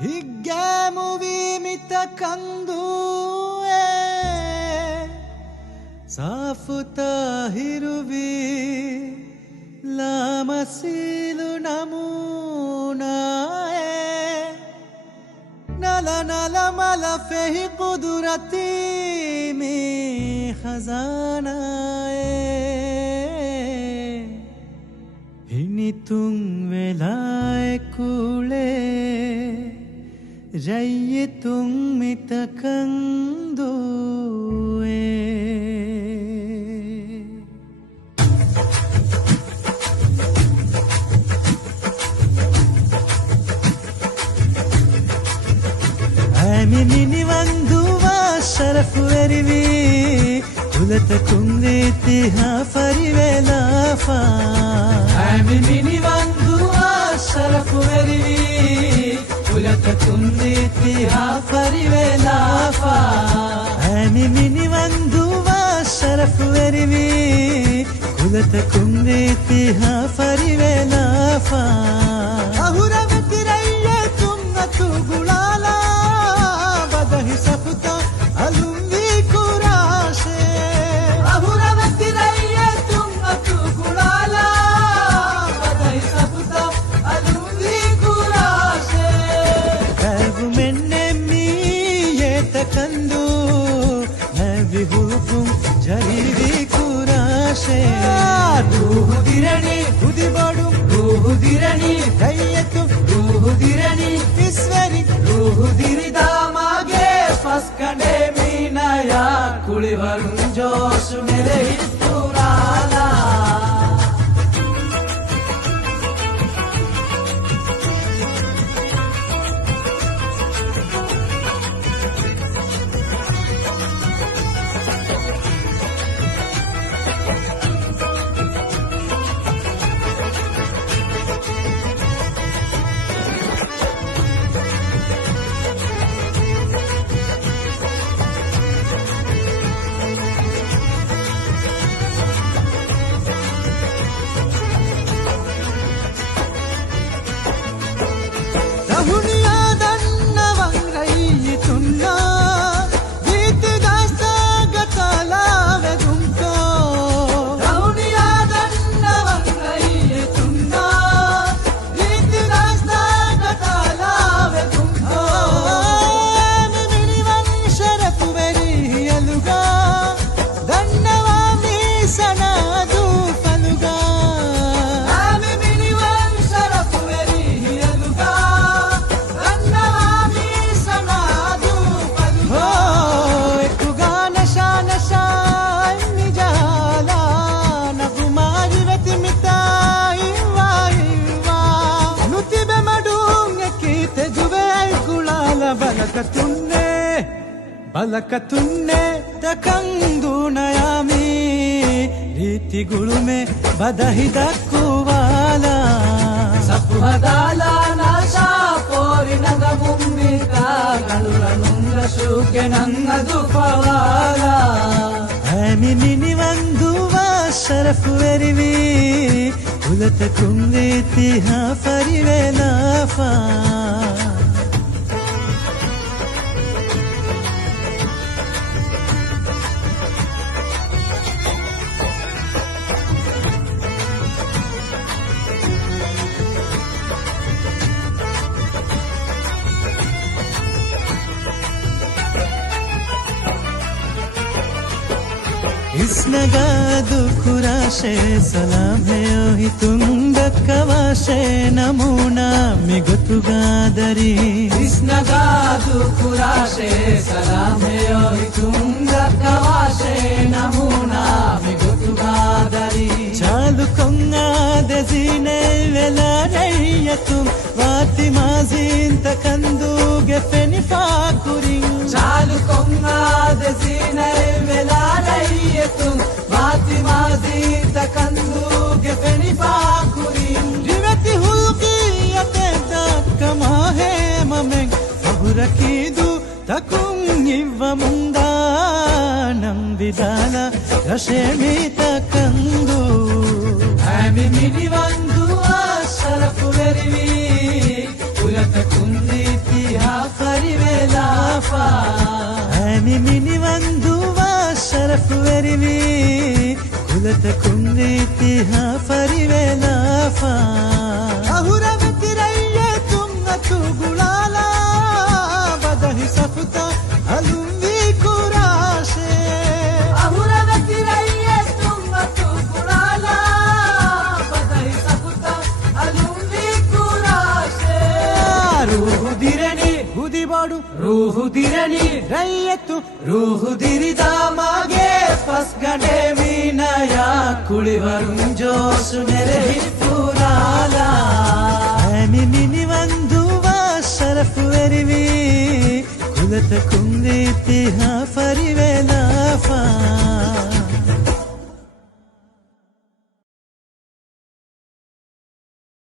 ಹಿಗ್ಗಾಮುವಿಮಿತ ಕಂದುವೆ ಸಾಫುತ ಹಿರುವಿ ಲಾಮಸೀಲು ನಮೂನಾಯೆ ನಲ ನಲ ಮಲ ಫೆಹಿ ಕುದುರತಿ ಮೀ ಖಜಾನಾಯೆ ಹಿನಿತುಂ ವೆಲಾಯೆ ಕೂಳೆ ಜಯ್ಯಿತುಂ ಮಿತ ಕಂದುವೆ ಆಮಿನಿನಿ ವಂದುವ ಶರಫು ಎರಿವಿ ಕುಲತ ಕುಂದೇತಿ ಹಾಫರಿವೆ ಲಾಫಾ ಆಮಿನಿನಿ ವಂದುವ ಶರಫು ಎರಿವಿ ಕುಲತ ಕುಂದೇತಿ ಹಾಫರಿವೆ ಲಾಫಾ ಆಮಿನಿನಿ ವಂದುವ ಶರಫು ಎರಿವಿ ಕುಲತ ಕುಂದೇತಿ ಹಾಫರಿವೆ ಲಾಫಾ ಅಹುರ ಮೆತಿರಯ್ಯ ತುಂಗ ತುಗುಳಾಲ ಬದಹಿ ಸಫುತ ಅಲುಂಗಿ ಕುರಾಶೆ ಅಹುರ ಮೆತಿರಯ್ಯ ತುಂಗ ತುಗುಳಾಲ ಬದಹಿ ಸಫುತ ಅಲುಂಗಿ ಕುರಾಶೆ ಕೈವು ಮೆನ್ನೆ ಮೀಯೇತ ಕಂದು ನವಿ ಹುರುಪುಂ ಜರಿವಿ ಕುರಾಶೆ ರೂಹು ದಿರಣಿ ಹುದಿಬಡು ರೂಹು ದಿರಣಿ ದಯ್ಯತು ರೂಹು ದಿರಣಿ ಈಶ್ವರಿ ರೂಹು ದಿರಿದಾಮಾಗೆ ಫಸ್ಕಂಡೆ ಮೀನಯ ಕುಳಿವರುಂ ಜೋಶು ನೆರೆ ಇತ್ತುರಾಲ ಬಲಕತುನ್ನೆ ತಕಂದು ನಯಾಮಿ ರೀತಿಗಳು ಮೇ ಬದಹಿದಕ್ಕುವಾಲ ಸಪುಹದಾಲ ನಾಶಾ ಪೋರಿನದ ಮುಮ್ಮಿತ ಗಳುರ ನುಂಗ್ರ ಶೂಕೆ ನನ್ನದು ಪವಾಲ ಆಮಿನಿನಿ ವಂದುವ ಶರಫು ಎರಿವಿ ಕುಲತ ಕುಂದೇತಿ ಹಾಫರಿವೆ ಲಾಫಾ ಇಸ್ನಗಾದು ಕುರಾಶೆ ಸಲಾಮ್ ಹೇಯೋಹಿ ತುಂಗಕ್ಕವಾಶೆ ನಮೂನಾ ಮಿಗುತುಗಾದರಿ ಇಸ್ನಗಾದು ಕುರಾಶೆ ಸಲಾಮ್ ಹೇಯೋಹಿ ತುಂಗಕ್ಕವಾಶೆ ನಮೂನಾ ಮಿಗುತುಗಾದರಿ ಚಾಲು ಕೊಂಗಾದೆ ಜೀನೆ ವೆಲಾರಯ್ಯತು ವಾತಿ ಮಾಜಿಂತ ಕಂದುಗೆ ಫೆನಿಫಾ ಕುರಿ ಚಾಲು ಕೊಂಗಾದೆ ಜೀನೆ ವೆಲಾರಯ್ಯತು ವಾತಿ ಮಾಜಿಂತ ಕಂದುಗೆ ಫೆನಿಫಾ ಕುರಿ ರಿವತಿ ಹುಲ್ಕಿಯತೆ ದಕ್ಕಮಾ ಹೇ ಮಮೆಂಗ್ ಅಹುರಕಿದು ತಕುಂ ಇವ್ವ ಮುಂದ ನಂಬಿದಾಲ ರಶೇಮಿತ ಕಂದು ಆಮಿ ಮಿನಿ ಒಂದು ಶರಫು ಬೆರಿವಿ ಕುಲತ ಕುಂದಿತಿ ميني وندوا شرف ورمي كلت كنيتها فريوي لافا أهورا بتريتم نتوغلالا بدهي سفتا هلومي كراشي أهورا بتريتم نتوغلالا بدهي سفتا هلومي كراشي روح ديرني هودي بادو روح ديرني ريتو روح ديري داماغي فس گنڈے مینایا کڑی ورن جوش میرے پورالا مینی وندوا شرف ورمي كلت كنيتها فريوي